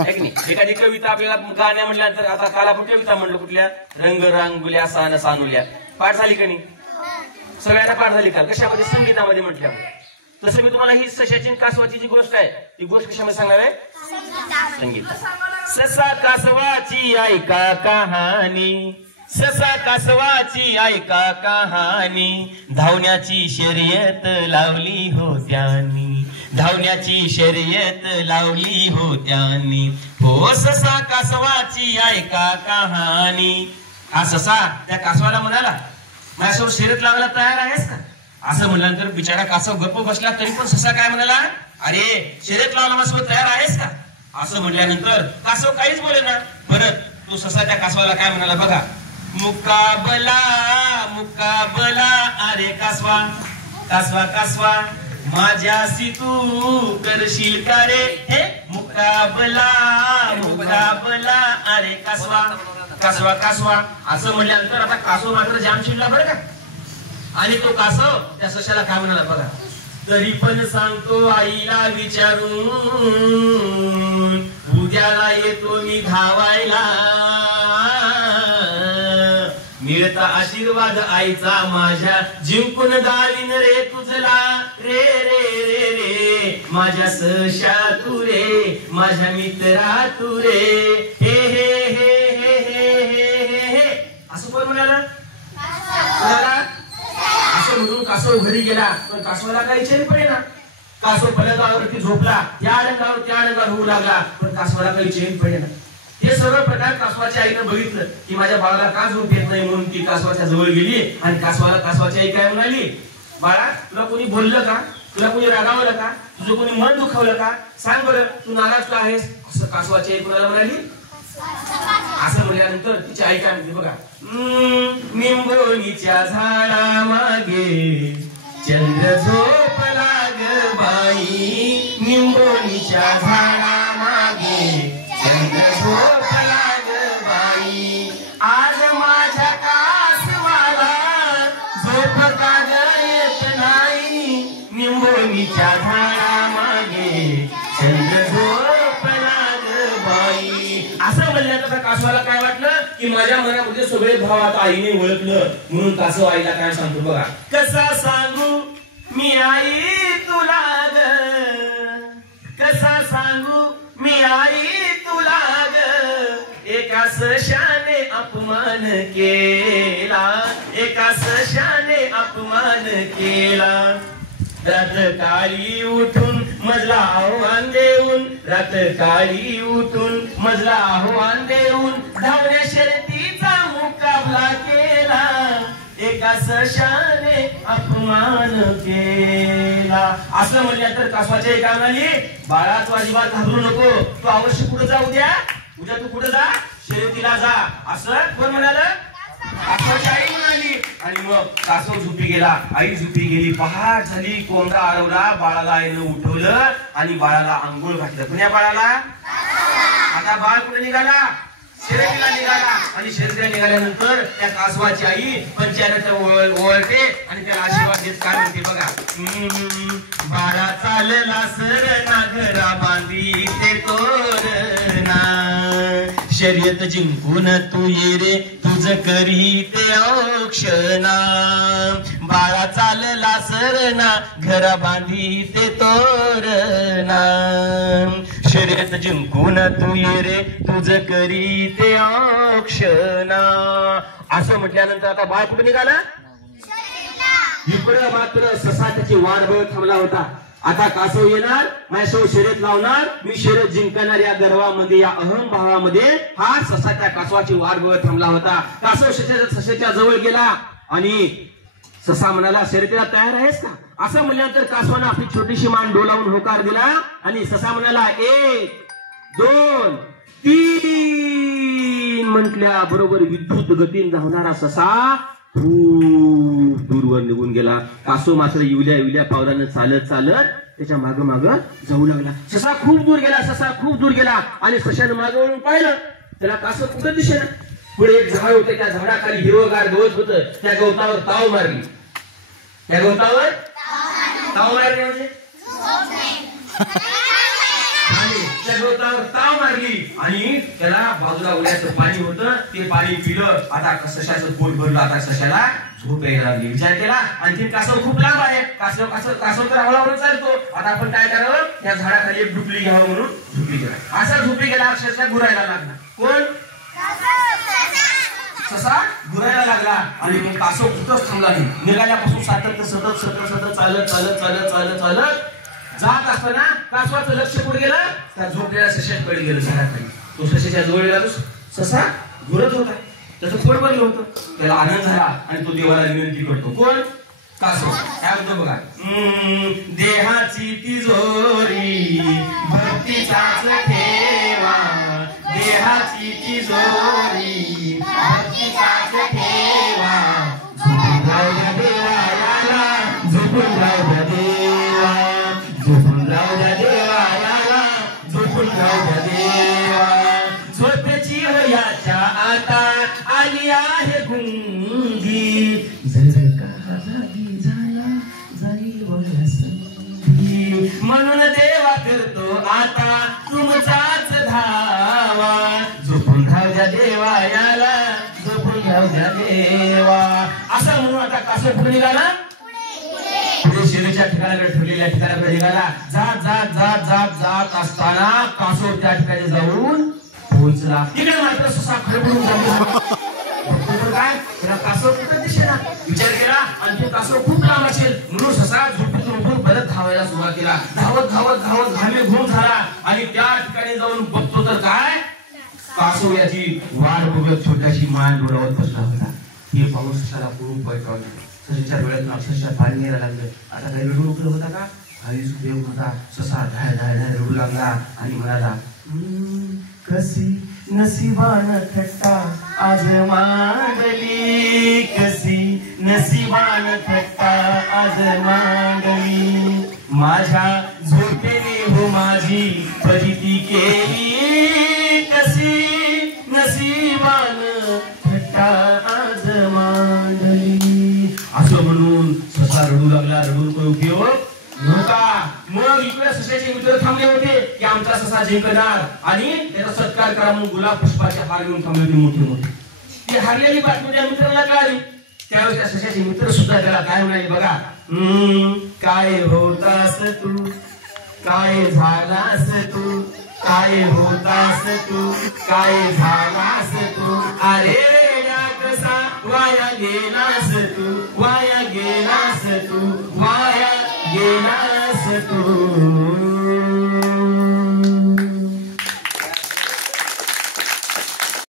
एखादी कविता आपल्याला गाण्या म्हटल्यानंतर, आता काल आपण कविता म्हणलो कुठल्या, रंग रांगोल्या सान सानुल्या, पाठ झाली का नाही? सगळ्यांना पाठ झाली काल. कशामध्ये? संगीतामध्ये म्हटल्यामुळे. तसं मी तुम्हाला ही सशाची कासवाची जी गोष्ट आहे ती गोष्ट कशामध्ये सांगणार आहे? संगीत. ससा कासवाची ऐका कहाणी, ससा कासवाची ऐका कहाणी, धावण्याची शर्यत लावली हो त्यांनी, धावण्याची शर्यत लावली हो त्यांनी. हो ससा कासवाची ऐका कहाणी. हा ससा त्या कासवाला म्हणाला, माझ्यासोबत शर्यत लावायला तयार आहेस का? असं म्हणल्यानंतर बिचारा कासव गप्प बसला. तरी पण ससा काय म्हणाला, अरे शर्यत लावायला माझ्यासोबत तयार आहेस का? असं म्हटल्यानंतर कासव काहीच बोले ना. परत तो ससा त्या कासवाला काय म्हणाला बघा, मुकाबला मुकाबला, अरे कासवा कासवा कासवा, माझ्याशी तू करशील का रे हे मुकाबला मुकाबला, अरे कासवा कासवा कासवा. असं म्हणल्यानंतर आता कासव मात्र जाम चिडला बरं का. आणि तो कासव त्या सशाला काय म्हणाला बघा, तरी पण सांगतो आईला विचारून, उद्याला येतो मी धावायला, मिळता आशीर्वाद आईचा माझ्या, जिंकून गावीन रे तुझला, रे रे रे रे माझ्या सशा तू रे, माझ्या मित्रा तू रे, हे हे हे हे हे हे हे. असं कोण म्हणाला? असं म्हणून कासव घरी गेला. पण कासवाला काही चैन पडेना. कासव पलंगावरती झोपला, त्या अंगावर होऊ लागला, पण कासवाला काही चैन पडेना. हे सर्व प्रकार कासवाच्या आईनं बघितलं की माझ्या बाळाला का झोप येत नाही, म्हणून ती कासवाच्या जवळ गेली आणि कासवाला कासवाची आई काय म्हणाली, बाळा तुला कोणी बोललं का, तुला कोणी रागावलं का, तुझं कोणी मन दुखावलं का, सांग बरं तू नाराज का आहेस? असं कासवाची आई कुणाला म्हणाली. असं म्हणल्यानंतर तिची आई काय म्हणते बघा, निंबोनीच्या झाडा मागे चंद्र झोपला ग बाई, निंबोनीच्या झाडा मागे चंद्र झोपला ग बाई, आज माझ्या कासवाला झोप का येत नाही, निंबोनीच्या झाडा मागे चंद्र झोपला ग बाई. असं म्हणल्यानंतर कासवाला काय वाटलं की माझ्या मनामध्ये सगळे भाव आता आईने ओळखलं. म्हणून कासव आईला काय सांगतो बघा, कसा सांगू मी आई तुला ग, कसा सांगू मी आई तुला ग, एका सशाने अपमान केला, एका सशाने अपमान केला. रात काळी उठून मजला आव्हान देऊन, रात काळी उठून मजला आव्हान देऊन, धावण्या शर्यतीचा मुकाबला केला, एका सशाने अपमान केला. असं म्हणल्यानंतर कासवाच्या एका म्हणाली, बाळा तू अजिबात घाबरू नको, तू अवश्य पुढे जा, उद्या तू पुढे जा, शर्यतीला जा. असं कोण म्हणाल? कासवाची आई म्हणाली. आणि मग कासव झोपी गेला, आई झोपी गेली. पहाट झाली, कोंबडा आरवला, बाळाला आईनं उठवलं आणि बाळाला आंघोळ घातलं. कुण्या बाळाला? आता बाळ कुठे निघाला? शर्यतीला निघाला. आणि शर्यतीला निघाल्यानंतर त्या कासवाची आई पंचायत ओळखते आणि त्याला आशीर्वाद देत काय म्हणते बघा, बाळा चालला सरना घरा बांधी ते तोरणा, शर्यत जिंकून तू ये रे तुझ करी ते औक्षणा, बाळा चालला सरना घरा बांधी ते तोरणा, शर्यत जिंकून तू ये रे तुझ करी ते औक्षणा. असं म्हटल्यानंतर आता बाळ कुठे निघाला? इकडं मात्र ससा त्याची वाट बघत थांबला होता. आता कासव येणार, माझ्यासोबत शर्यत लावणार, मी शर्यत जिंकणार, या गर्वामध्ये या अहंभावामध्ये हा ससा त्या कासवाची वाट बघत थांबला होता. कासव सशाच्या जवळ गेला आणि ससा म्हणाला, शर्यतीला तयार आहेस का? असं म्हणल्यानंतर कासवानं आपली छोटीशी मान डोलावून होकार दिला आणि ससा म्हणाला, 1 2 3 म्हटल्या बरोबर विद्युत गतीने धावणारा ससा खूप दूरवर निघून गेला. कासव मात्र इवल्या पावलानं चालत चालत त्याच्या माग माग जाऊ लागला. ससा खूप दूर गेला, ससा खूप दूर गेला आणि सशानं मागे वळून पाहिलं, त्याला कासव कुठं दिसेना. पुढे एक झाड होते, त्या झाडाखाली हिरवगार गवत होतं, त्या गवतावर ताव मारली. त्या गवतावर ताव मारली म्हणजे त्या गवतावर ताव मारली आणि त्याला बाजूला उड्याचं पाणी होतं ते पाणी पिलं. आता सशाचं पोट भरलं. आता सशाला झोप यायला लागली. विचार केला आणखी कासव खूप लांब आहे. कासव तर हळूहळू चालतो. आता आपण काय करावं त्या झाडाखाली एक डुबली घ्यावं म्हणून झोपी गेला. असा झोपी गेला अक्षरशः घुरायला लागला. कोण? ससा घुरायला लागला आणि मग कासव कुठंच थांबला नाही. निघाल्यापासून सतत चालत जात असताना कासवाचं लक्ष कुठे गेलं त्या झोपलेल्या सशाकडे गेलं झाडाखाली. तो सशाच्या जवळ गेला. तो ससा घुरत होता. त्याचं पोट भरलं होतं. त्याला आनंद झाला आणि तो देवाला विनंती करतो. कोण? कासव. काय म्हणतो बघा. देहाची तिजोरी भक्तीचाच ठेवा. देहाची तिजोरी भक्तीचाच ठेवा. झोपून राहू द्या देवाला. झोपून राहू द्या देवा. झोपून राहू द्या देवाला. झोपून राहू द्या देवा. झोपेची वयाच्या आता आली आहे गुंगी. जर का जागी झाला जाईल बघा संधी. म्हणून देवा करतो आता तुमचाच धावा. झोपून राहू द्या देवा याला. झोपून राहू द्या देवा. असं म्हणून आता कासव पुढे निघाला. पुढे शेरीच्या ठिकाणाकडे ठेवलेल्या ठिकाणाकडे निघाला. जात जात जात जात जात असताना कासव त्या ठिकाणी जाऊन पोहोचला. इकडे मात्र ससा खडबडून झाला. काय त्याला कासव कुठं दिसेना. विचार केला आणि कासव खूप लांब असेल म्हणून ससा झोपेतून उठून परत धावायला सुरुवात केला. धावत धावत धावत घामे घुम झाला आणि त्या ठिकाणी जाऊन बघतो तर काय कासव याची वाट बघत छोट्याशी मान डोळ्यावर बसला होता. हे पाहून ससाला खूप वाईट वाटलं. सशाच्या डोळ्यातून अक्षरशः पाणी यायला लागलं. आता काही रडू उठलं होता का? हरीच देव होता. ससा धाय धाय धाय रडू लागला आणि म्हणाला कशी नशिबान थट्टा आज मांडली. कशी नशिबान थट्टा आज मांडली. माझ्या झोपेने हो माझी फजिती केली. कशी नशिबान थट्टा आज मांडली. असं म्हणून ससा रडू लागला. रडून काही उपयोग नव्हता. मग इकडे सशाचे मित्र थांबले होते की आमचा ससा जिंकणार आणि त्याचा सत्कार करा म्हणून गुलाब पुष्पाचे हार घेऊन थांबले होते मोठे मोठे. ती हारलेली बातमी त्या मित्राला कळाली. त्यावेळेस त्या सशाचे मित्र सुद्धा त्याला काय म्हणाले बघा. काय होतास तू. काय झालास तू. काय होतास तू. काय झालास तू. अरे